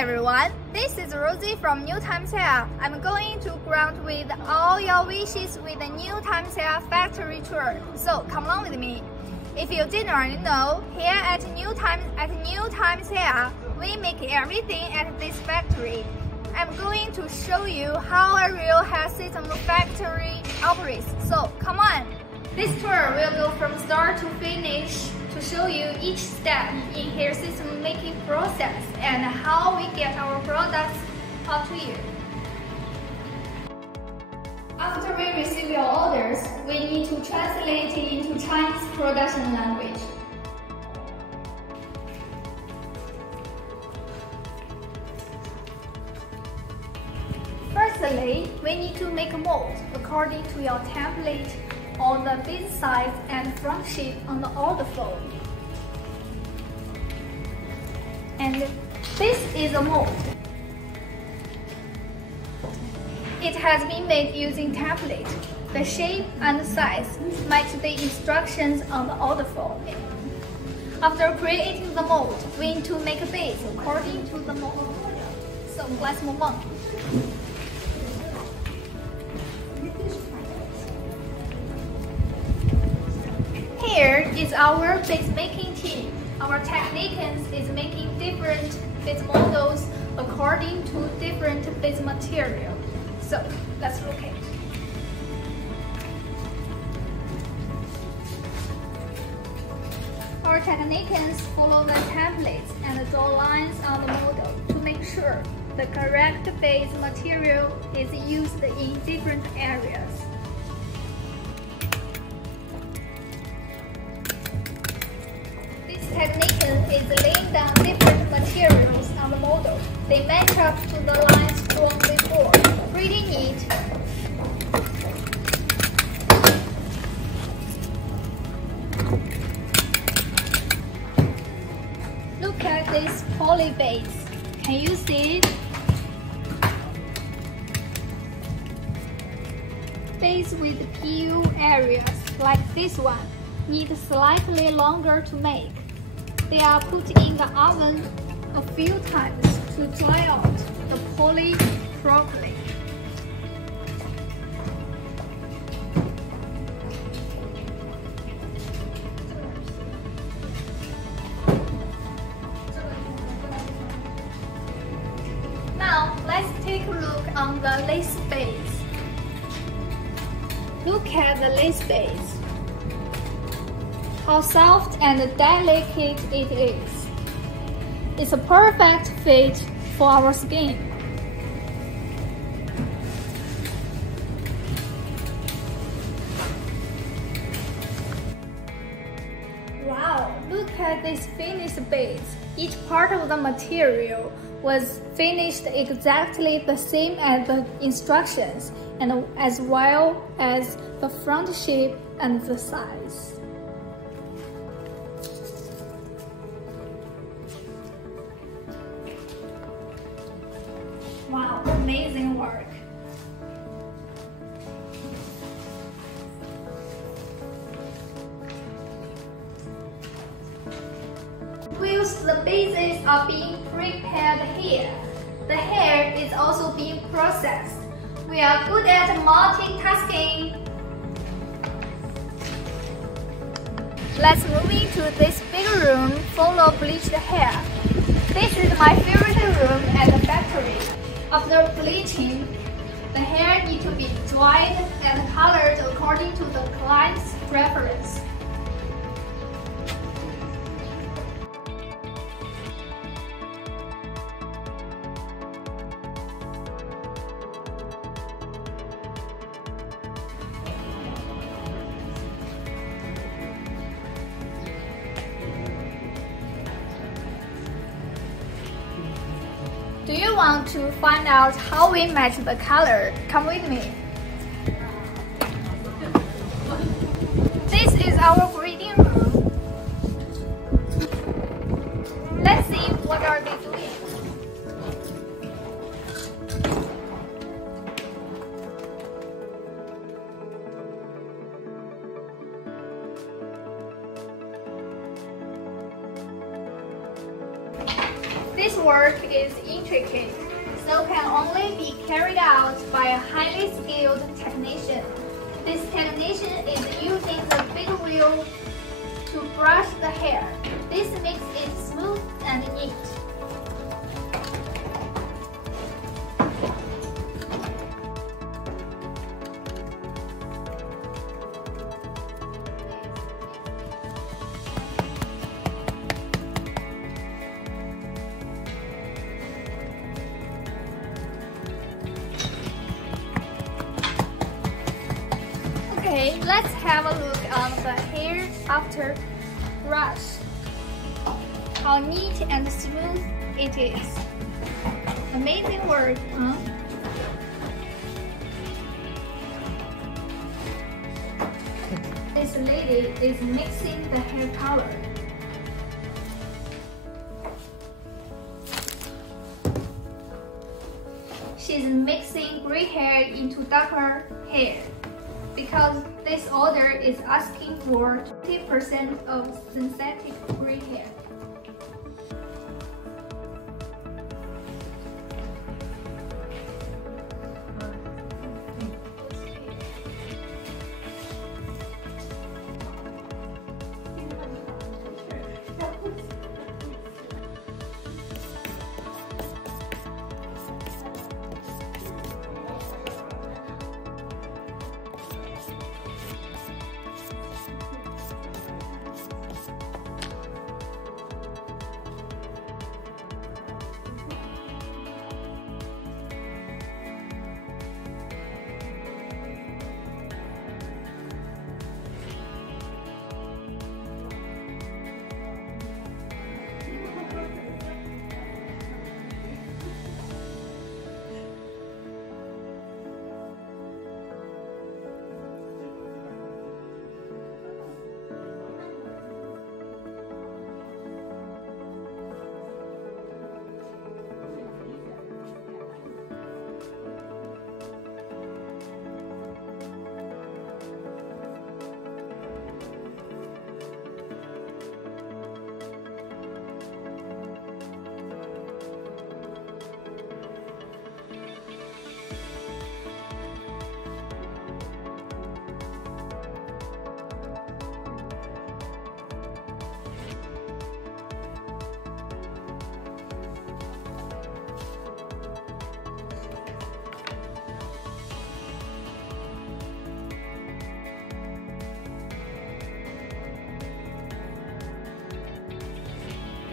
everyone, this is Rosie from newtimeshair. I'm going to grant with all your wishes with a newtimeshair factory tour. So come along with me. If you didn't already know, here at newtimeshair, we make everything at this factory. I'm going to show you how a real hair system factory operates. So come on. This tour will go from start to finish to show you each step in hair system making process and how we get our products out to you. After we receive your orders, we need to translate it into Chinese production language. Firstly, we need to make a mold according to your template on the base size and front shape on the order form. And this is a mold. It has been made using template. The shape and size match the instructions on the order form. After creating the mold, we need to make a base according to the mold. So let's move on. Here is our base making team. Our technicians is making different base models according to different base material. So let's look at it. Our technicians follow the templates and draw lines on the model to make sure the correct base material is used in different areas. Technician is laying down different materials on the model. They match up to the lines drawn before. Pretty neat. Look at this poly base. Can you see it? Base with PU areas like this one need slightly longer to make. They are put in the oven a few times to dry out the poly properly. Now let's take a look on the lace base. Look at the lace base. How soft and delicate it is. It's a perfect fit for our skin. Wow, look at this finished base. Each part of the material was finished exactly the same as the instructions, and as well as the front shape and the size. Wow, amazing work! Whilst the bases are being prepared here, the hair is also being processed. We are good at multitasking. Let's move into this big room full of bleached hair. This is my favorite room at the factory. After bleaching, the hair needs to be dried and colored according to the client's preference. Do you want to find out how we match the color? Come with me. This is our grading room. Let's see what are they doing. This work is intricate, so can only be carried out by a highly skilled technician. This technician is using the big wheel to brush the hair. This makes it smooth and neat. Okay, let's have a look on the hair after brush. How neat and smooth it is. Amazing work, huh? This lady is mixing the hair color. She's mixing gray hair into darker hair, because this order is asking for 20% of synthetic gray hair.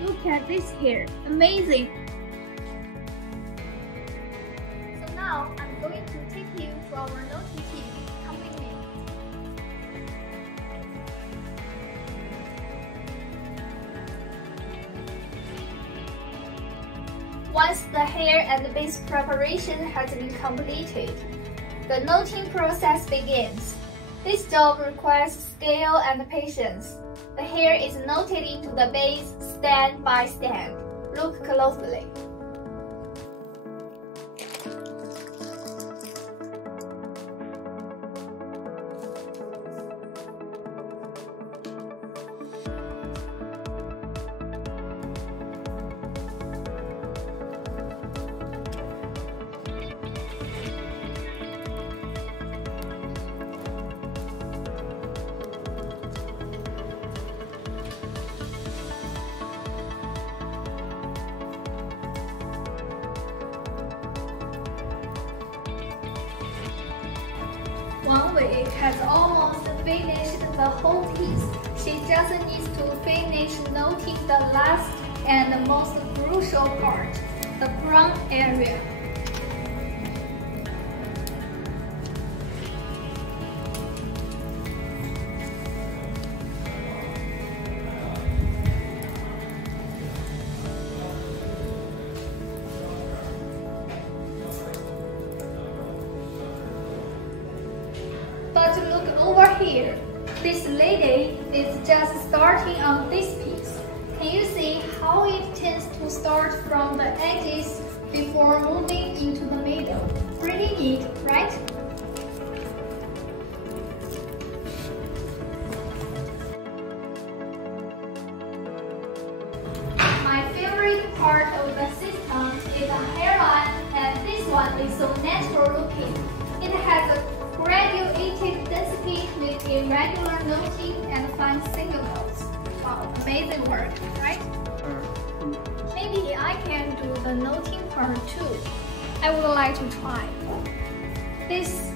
Look at this hair, amazing! So now I'm going to take you to our noting team. Come with me. Once the hair and the base preparation has been completed, the noting process begins. This job requires skill and patience. The hair is noted into the base stand by stand. Look closely. One Wei has almost finished the whole piece. She just needs to finish noting the last and the most crucial part, the crown area. But look over here. This lady is just starting on this piece. Can you see how it tends to start from the edges before moving into the middle? Pretty neat, right? My favorite part of the system is so natural looking. It has a graduated density with irregular noting and fine single notes. Wow, amazing work, right? Maybe I can do the noting part too. I would like to try. This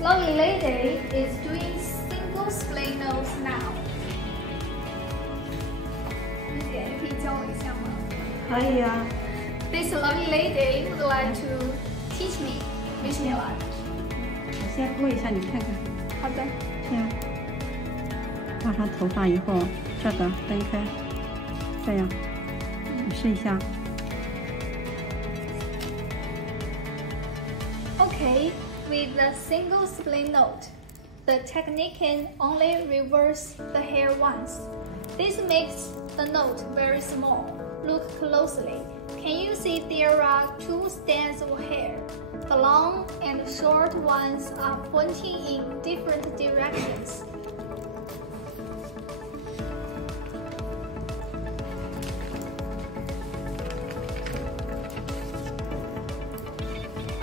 lovely lady is doing single split notes now. 你姐，你可以教我一下吗？可以啊。This lovely lady would like to teach me. Wish me luck. 我先拨一下，你看看。好的。这样，画上头发以后，这个分开，这样，你试一下。Okay, with the single split note, the technique can only reverse the hair once. This makes the note very small. Look closely. Can you see there are two strands of hair? The long and short ones are pointing in different directions.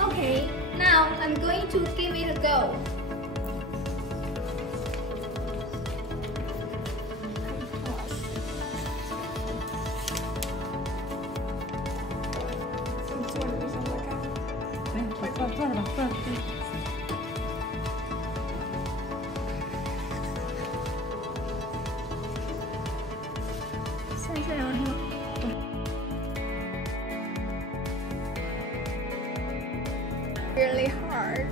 Okay, now I'm going to give it a go. Really hard.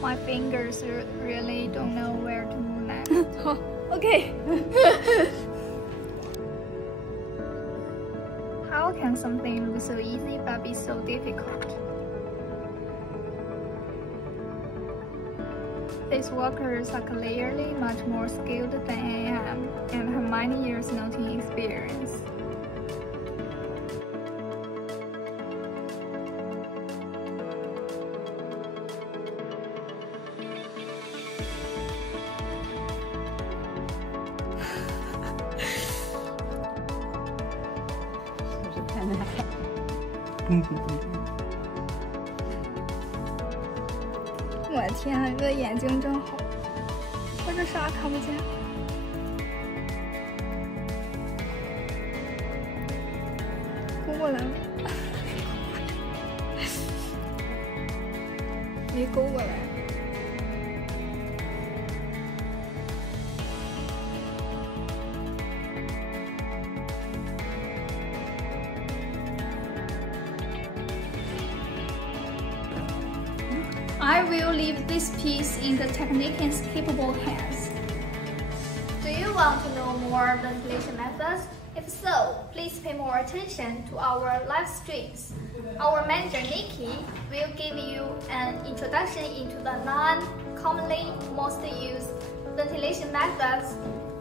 My fingers really don't know where to move next. Oh, okay. How can something look so easy but be so difficult? These workers are clearly much more skilled than I am and have many years noting experience. Mm-hmm. 我的天啊，你的眼睛真好，我这啥看不见。勾过来了，没勾过来。I will leave this piece in the technician's capable hands. Do you want to know more ventilation methods? If so, please pay more attention to our live streams. Our manager Nikki will give you an introduction into the non-commonly most used ventilation methods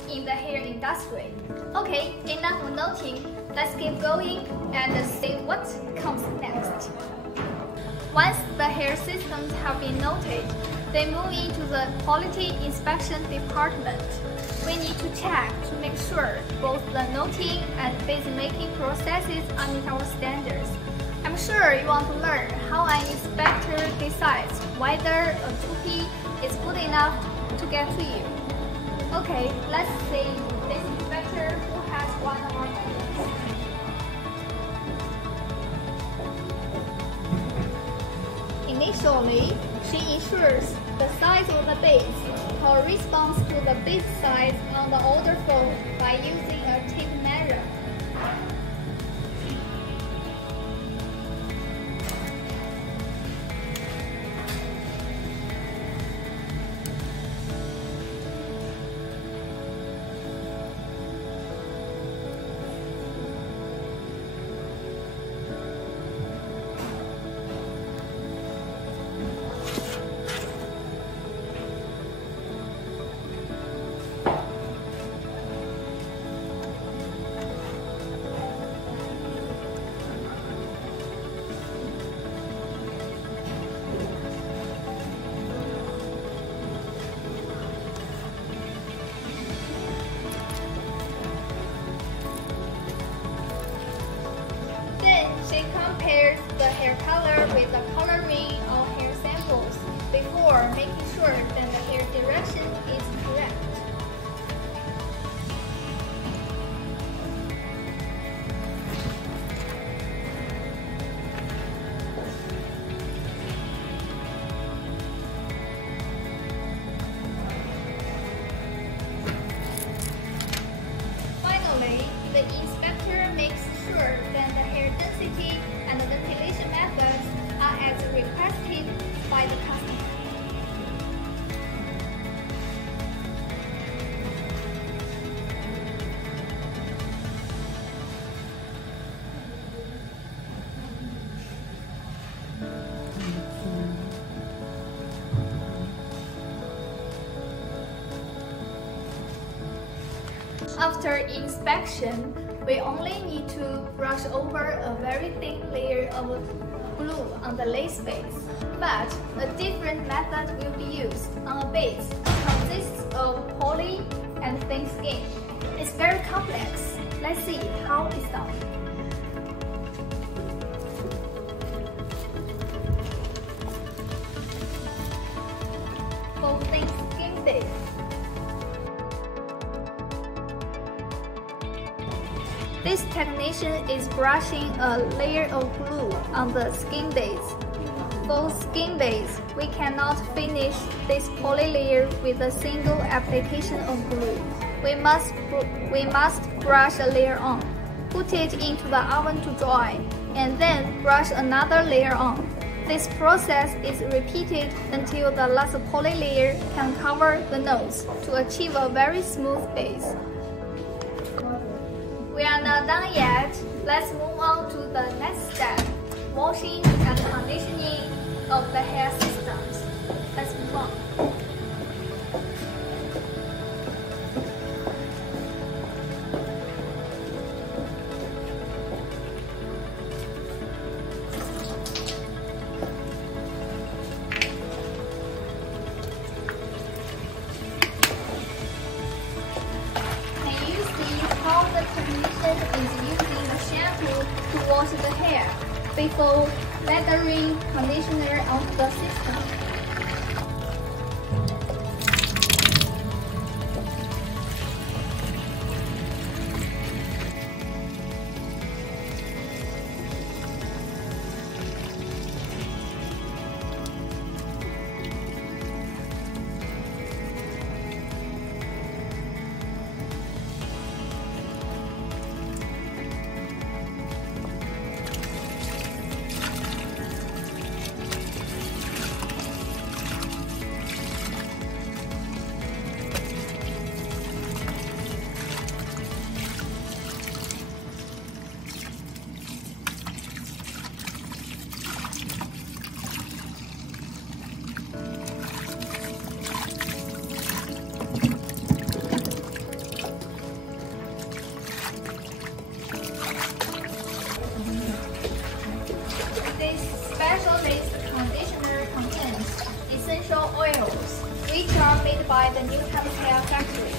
in the hair industry. Okay, enough of noting. Let's keep going and see what comes next. Once the hair systems have been noted, they move into the quality inspection department. We need to check to make sure both the noting and base making processes are meet our standards. I'm sure you want to learn how an inspector decides whether a 2P is good enough to get to you. Okay, let's see this inspector who has one of our methods. Initially, she ensures the size of the base corresponds to the base size on the order fold by using a tape measure. The inspector makes sure that the hair density and the ventilation methods are as requested by the customer. After inspection, we only need to brush over a very thin layer of glue on the lace base. But a different method will be used on a base that consists of poly and thin skin. It's very complex. Let's see how it's done. For thin skin base, this technician is brushing a layer of glue on the skin base. For skin base, we cannot finish this poly layer with a single application of glue. We must brush a layer on, put it into the oven to dry, and then brush another layer on. This process is repeated until the last poly layer can cover the nose to achieve a very smooth base. We are not done yet. Let's move on to the next step, washing and conditioning of the hair systems. Let's move on. How the technician is using the shampoo to wash the hair before lathering conditioner onto the system. Oils, which are made by the newtimeshair factory.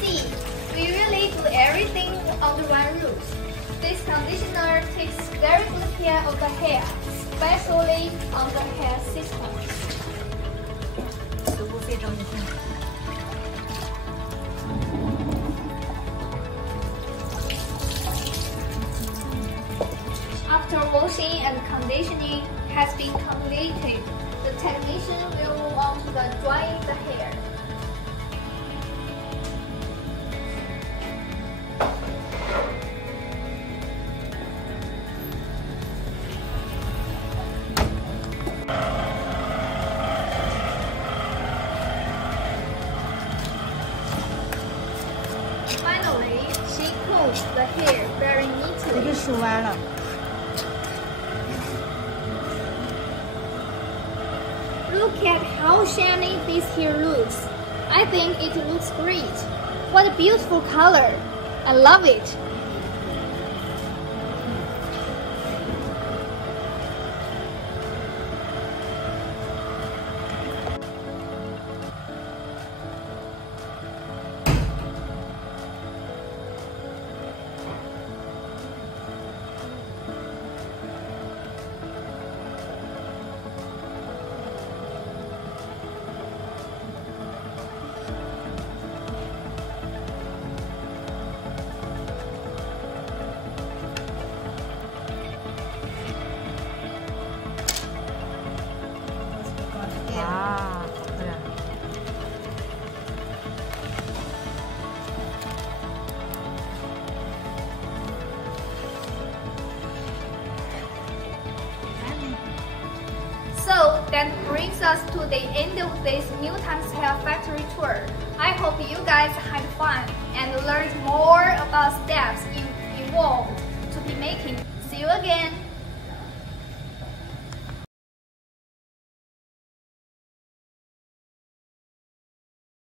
See, we really do everything under one roof. This conditioner takes very good care of the hair, especially on the hair systems. After washing and conditioning has been completed, the technician will move on to the drying the hair. Finally, she combs the hair very neatly. 这个梳完了。 Look at how shiny this hair looks. I think it looks great. What a beautiful color. I love it. brings us to the end of this New Times Hair factory tour. I hope you guys had fun and learned more about steps involved to be making. See you again!